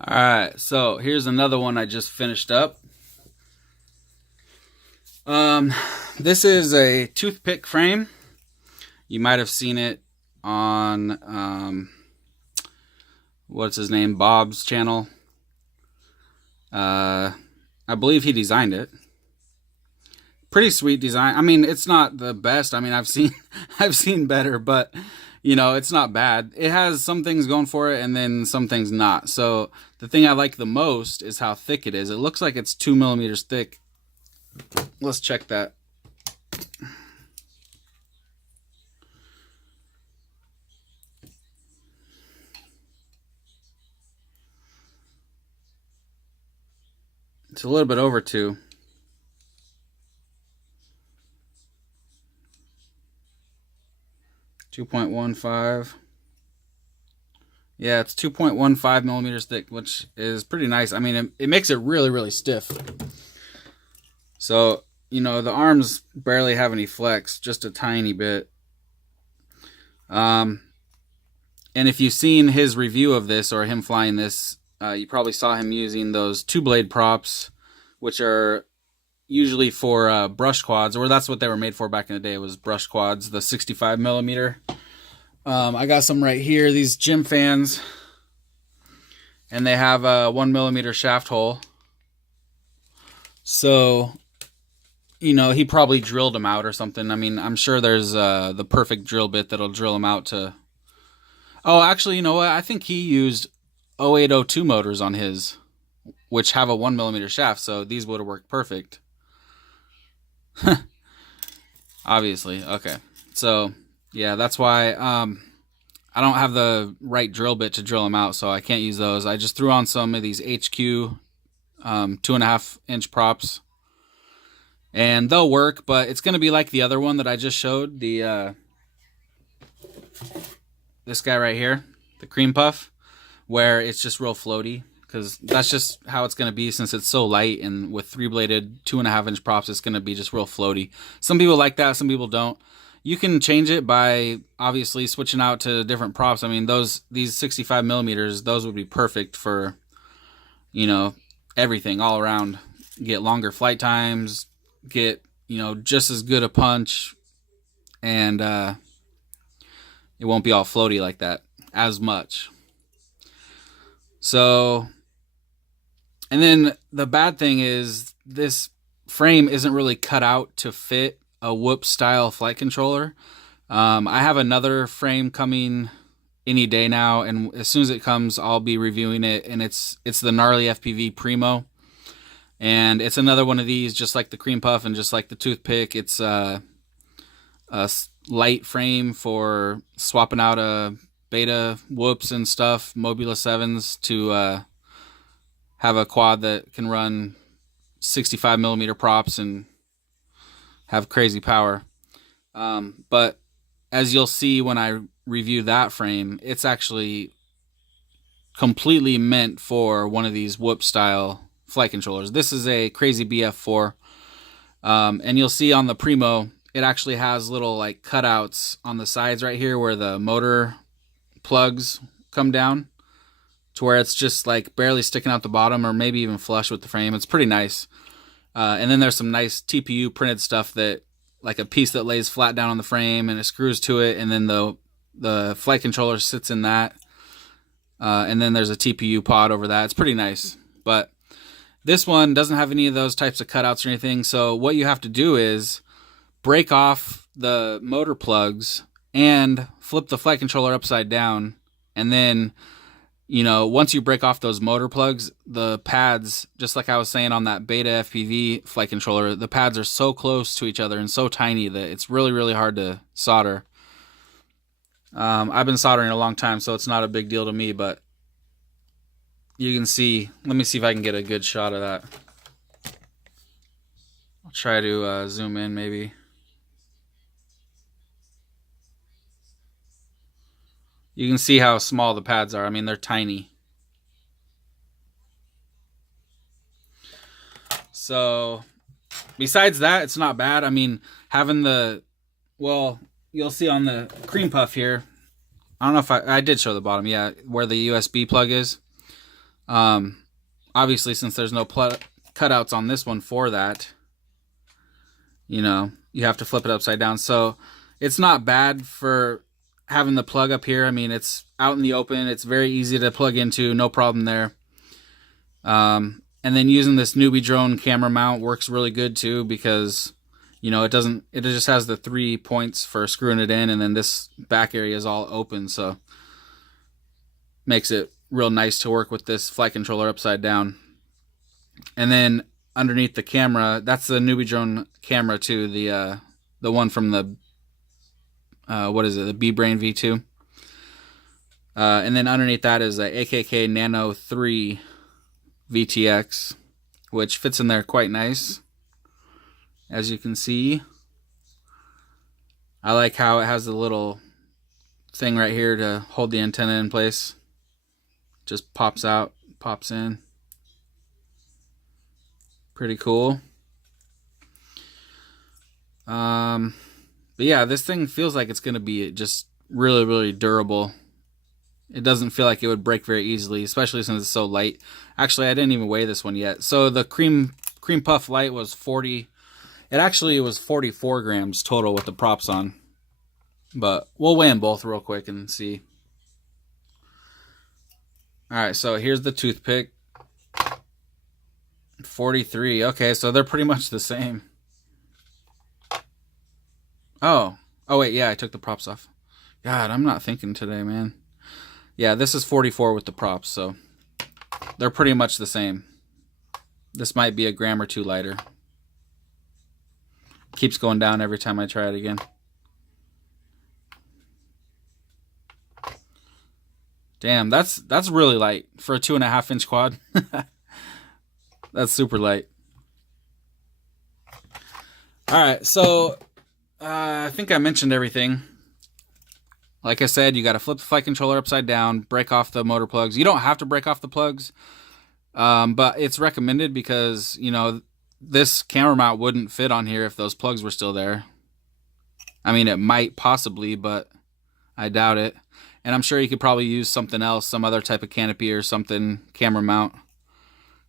All right, so here's another one I just finished up. Um, this is a toothpick frame. You might have seen it on what's his name, Bob's channel. I believe he designed it. Pretty sweet design. I mean, it's not the best. I mean, I've seen I've seen better, but it's not bad. It has some things going for it and then some things not. So the thing I like the most is how thick it is. It looks like it's 2 millimeters thick. Let's check that. It's a little bit over 2. 2.15. Yeah, it's 2.15 millimeters thick, which is pretty nice. I mean, it makes it really, really stiff. So, the arms barely have any flex, just a tiny bit. And if you've seen his review of this or him flying this, you probably saw him using those 2-blade props, which are usually for brush quads, or that's what they were made for back in the day, was brush quads, the 65 millimeter. I got some right here, these gym fans, and they have a 1 millimeter shaft hole. So, he probably drilled them out or something. I mean, I'm sure there's the perfect drill bit that'll drill them out to... Oh, actually, you know what? I think he used 0802 motors on his, which have a 1 millimeter shaft, so these would have worked perfect. Obviously. Okay. So, yeah, that's why I don't have the right drill bit to drill them out, so I can't use those. I just threw on some of these HQ 2.5-inch props, and they'll work, but it's going to be like the other one that I just showed, the this guy right here, the cream puff, where it's just real floaty, because that's just how it's going to be since it's so light, and with 3-bladed 2.5-inch props, it's going to be just real floaty. Some people like that, some people don't. You can change it by obviously switching out to different props. I mean, these 65 millimeters, those would be perfect for, everything all around. Get longer flight times, get, just as good a punch, and it won't be all floaty like that as much. So, and then the bad thing is this frame isn't really cut out to fit a whoop style flight controller. I have another frame coming any day now, and as soon as it comes, I'll be reviewing it. And it's the Gnarly FPV Primo, and it's another one of these, just like the Cream Puff and just like the Toothpick. It's a light frame for swapping out a beta whoops and stuff, Mobula 7s, to have a quad that can run 65 millimeter props and have crazy power. But as you'll see when I review that frame, it's actually completely meant for one of these whoop style flight controllers. This is a Crazy BF4, and you'll see on the Primo, it actually has little like cutouts on the sides right here where the motor plugs come down, to where it's just like barely sticking out the bottom, or maybe even flush with the frame. It's pretty nice. And then there's some nice TPU printed stuff, that like a piece that lays flat down on the frame and it screws to it, and then the flight controller sits in that. And then there's a TPU pod over that. It's pretty nice. But this one doesn't have any of those types of cutouts or anything. So what you have to do is break off the motor plugs and flip the flight controller upside down, and then once you break off those motor plugs, the pads, just like I was saying on that Beta FPV flight controller, the pads are so close to each other and so tiny that it's really, really hard to solder. I've been soldering a long time, so it's not a big deal to me, but you can see, let me see if I can get a good shot of that. I'll try to zoom in maybe. You can see how small the pads are. I mean, they're tiny. So, besides that, it's not bad. I mean, having well, you'll see on the Cream Puff here. I don't know if I did show the bottom. Yeah, where the USB plug is. Obviously, since there's no cutouts on this one for that, you know, you have to flip it upside down. So it's not bad for having the plug up here. I mean, it's out in the open. It's very easy to plug into. No problem there. And then using this Newbie drone camera mount works really good too, because, you know, it just has the 3 points for screwing it in, and then this back area is all open. So makes it real nice to work with this flight controller upside down. And then underneath the camera, that's the Newbie drone camera too, the one from the what is it, the B-Brain V2. And then underneath that is a AKK Nano 3 VTX, which fits in there quite nice, as you can see. I like how it has the little thing right here to hold the antenna in place. Just pops out, pops in. Pretty cool. But yeah, this thing feels like it's gonna be just really, really durable. It doesn't feel like it would break very easily, especially since it's so light. Actually, I didn't even weigh this one yet. So the cream puff light was 40. It was 44 grams total with the props on. But we'll weigh them both real quick and see. Alright, so here's the Toothpick. 43. Okay, so they're pretty much the same. Oh wait, yeah, I took the props off. God, I'm not thinking today, man. Yeah, this is 44 with the props, so they're pretty much the same. This might be a gram or two lighter. Keeps going down every time I try it again. Damn, that's really light for a 2.5-inch quad. That's super light. Alright, so I think I mentioned everything. Like I said, you got to flip the flight controller upside down, break off the motor plugs. You don't have to break off the plugs, but it's recommended because, you know, this camera mount wouldn't fit on here if those plugs were still there. I mean, it might possibly, but I doubt it. And I'm sure you could probably use something else, some other type of canopy or something, camera mount,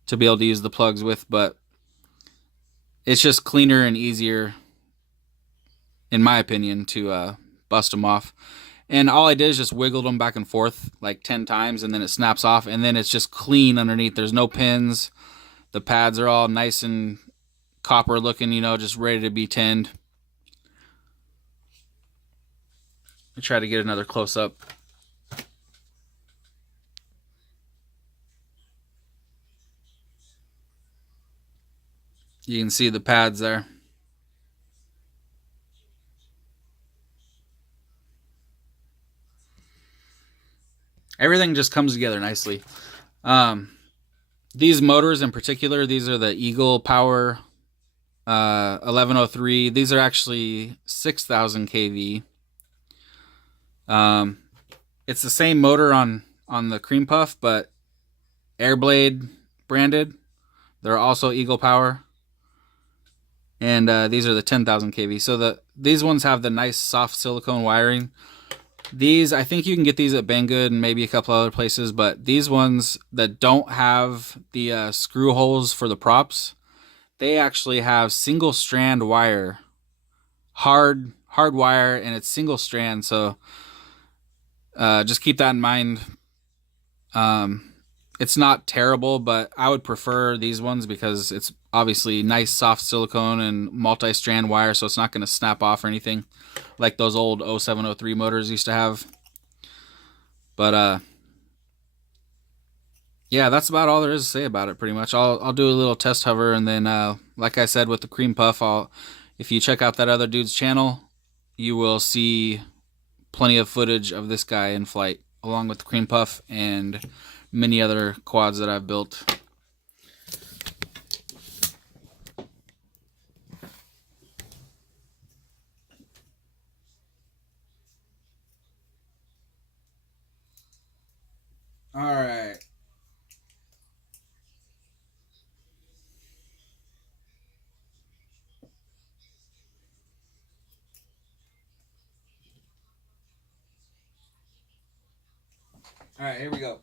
to be able to use the plugs with, but it's just cleaner and easier, in my opinion, to bust them off. And all I did is just wiggled them back and forth like 10 times, and then it snaps off, and then it's just clean underneath. There's no pins. The pads are all nice and copper looking, you know, just ready to be tinned. I try to get another close up. You can see the pads there. Everything just comes together nicely. These motors in particular, these are the Eagle Power 1103. These are actually 6,000 kV. It's the same motor on the Cream Puff, but Airblade branded. They're also Eagle Power. And these are the 10,000 kV. So these ones have the nice soft silicone wiring. These, I think you can get these at Banggood and maybe a couple other places, but these ones that don't have the screw holes for the props, they actually have single strand wire, hard wire, and it's single strand. So just keep that in mind. It's not terrible, but I would prefer these ones because it's obviously nice soft silicone and multi-strand wire, so it's not going to snap off or anything like those old 0703 motors used to have. But yeah, that's about all there is to say about it, pretty much. I'll do a little test hover, and then like I said with the Cream Puff, if you check out that other dude's channel, you will see plenty of footage of this guy in flight, along with the Cream Puff and many other quads that I've built. All right. All right, here we go.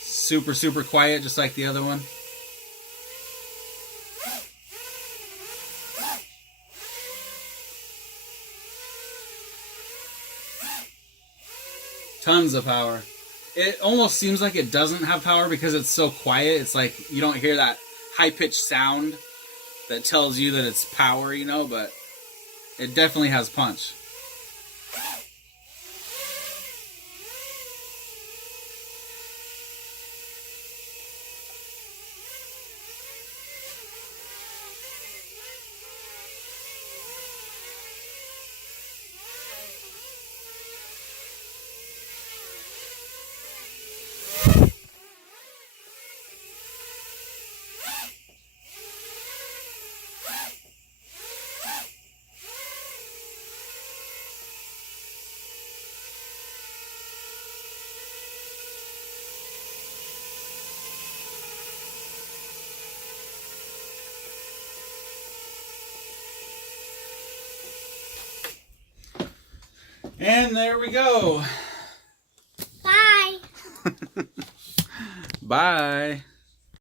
Super, super quiet, just like the other one. Tons of power. It almost seems like it doesn't have power because it's so quiet. It's like you don't hear that high-pitched sound that tells you that it's power, you know, but it definitely has punch. And there we go. Bye. Bye.